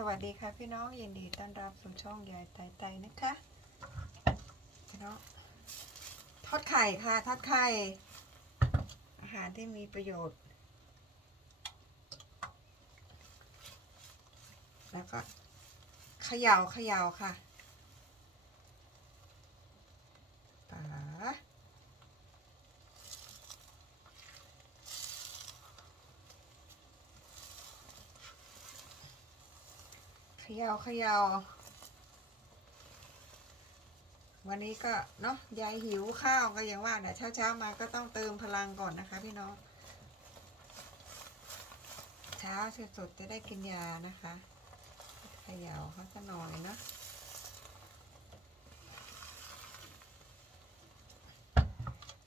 สวัสดีค่ะพี่น้องยินดีต้อนรับสู่ช่องยายไตไตนะคะพี่น้องทอดไข่ค่ะทอดไข่ อาหารที่มีประโยชน์ แล้วก็เขย่าเขย่าค่ะป๋าเขย่าเขย่าวันนี้ก็เนาะยายหิวข้าวก็ย่างว่าเนี่ยเช้าเช้ามาก็ต้องเติมพลังก่อนนะคะพี่น้องเช้าสดๆจะได้กินยานะคะเขย่าเขาจะหน่อยเนาะ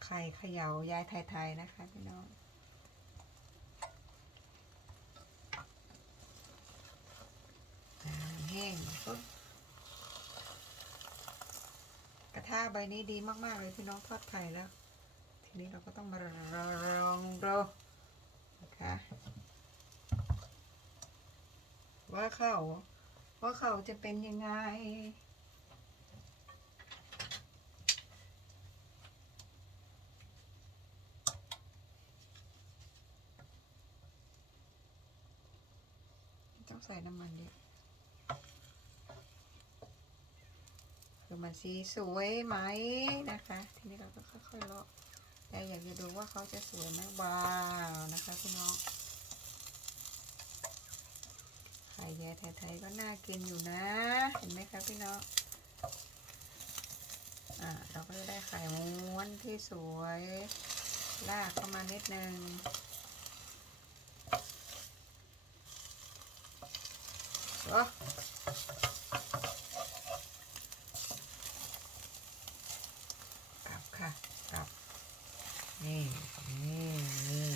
ไข่เขย่ายายไทยๆนะคะพี่น้อง อ่าแห้งปุ๊บกระทะ ใบนี้ดีมาก ๆ เลยพี่น้องทอดไข่แล้ว ทีนี้เราก็ต้องมาลองดูนะคะว่าเขาว่าเขาจะเป็นยังไงต้องใส่น้ำมันเยอะ คือมันสีสวยไหมนะคะ ทีนี้เราก็ค่อยๆเลาะแต่อยากจะดูว่าเขาจะสวยไหมว้าวนะคะพี่น้องไข่แย่ไทยๆก็น่ากินอยู่นะ เห็นไหมคะพี่น้องอ่าเราก็จะได้ไข่ม้วนที่สวย ลากเข้ามานิดนึงโอ้กลับค่ะ กลับ นี่นี่นี่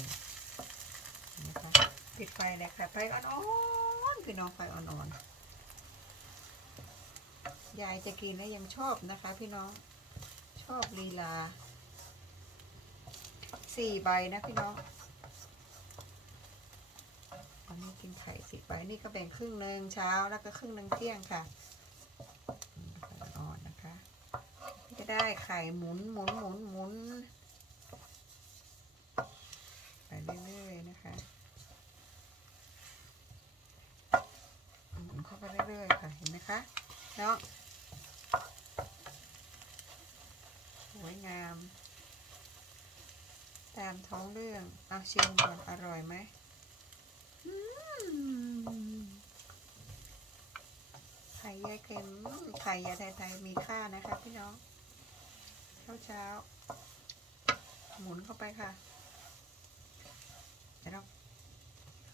นะคะปิด ไฟเลยค่ะไฟอ่อนๆพี่น้องไฟอ่อนๆยายจะกินแล้วยังชอบนะคะ พี่น้องชอบลีลาสี่ใบนะพี่น้องวันนี้กินไข่สิบใบนี่ก็แบ่งครึ่งหนึ่งเช้าแล้วก็ครึ่งหนึ่งเที่ยงค่ะอ่อ่อนนะคะ จะได้ไข่หมุนหมุนหมุนหมุนไปเรื่อยๆนะคะหมุนเข้าไปเรื่อยๆ ค่ะเห็นไหมคะเนาะสวยงาม ตามท้องเรื่องเอาชิมก่อนอร่อยไหมไข่ยายเค็มไข่ยาไทยๆมีค่านะคะพี่น้องเช้าเช้า หมุนเข้าไปค่ะแล้ว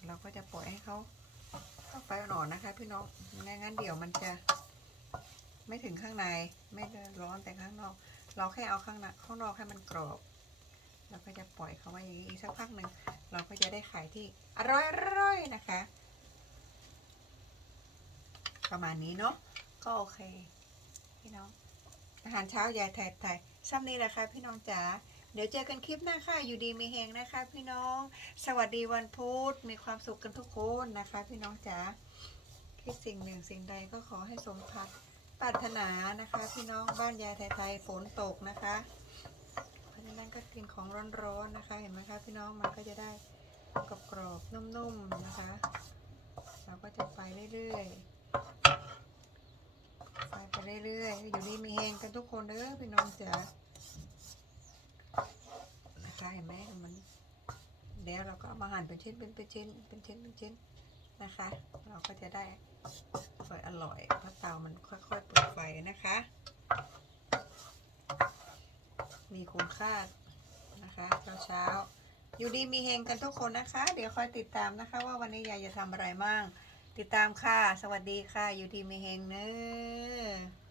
เราก็จะปล่อยให้เขา เข้าไปหนอนนะคะ พี่น้องไม่งั้นเดี๋ยวมันจะ ไม่ถึงข้างใน ไม่ร้อนแต่ข้างนอก เราแค่เอาข้างนข้างนอกให้มันกรอบ เราก็จะปล่อยเขาไว้อย่างนี้อีกสักพักหนึ่งเราก็จะได้ไข่ที่อร่อยๆนะคะ ประมาณนี้เนาะก็โอเค พี่น้องอาหารเช้ายายไทยไทยซ้ำนี้แหละค่ะพี่น้องจ๋า เดี๋ยวเจอกันคลิปหน้าค่ะ อยู่ดีมีเฮงนะคะ พี่น้อง สวัสดีวันพุธ มีความสุขกันทุกคนนะคะ พี่น้องจ๋า คิดสิ่งหนึ่งสิ่งใดก็ขอให้สมพัดปรารถนานะคะ พี่น้องบ้านยายไทยไทยฝนตกนะคะ เพราะฉะนั้นก็กินของร้อนๆนะคะ เห็นไหมคะพี่น้องมันก็จะได้กรอบๆนุ่มๆนะคะ เราก็จะไปเรื่อยๆไปไปเรื่อยๆ อยู่ดีมีเฮงกันทุกคนเด้อพี่น้องจ๋า ห็นไหมมันเดี๋ยวเราก็เอามาหั่นเป็นชิ้นเป็นเป็นชิ้นเป็นชิ้นเป็นชิ้นนะคะ เราก็จะได้อร่อยอร่อยเพราะเตามันค่อยๆเปิดไฟนะคะ มีคุณค่านะคะเช้าๆอยู่ดีมีเฮงกันทุกคนนะคะ เดี๋ยวคอยติดตามนะคะ ว่าวันนี้ยายจะทำอะไรมั่งติดตามค่ะ สวัสดีค่ะ อยู่ดีมีเฮงเนอะ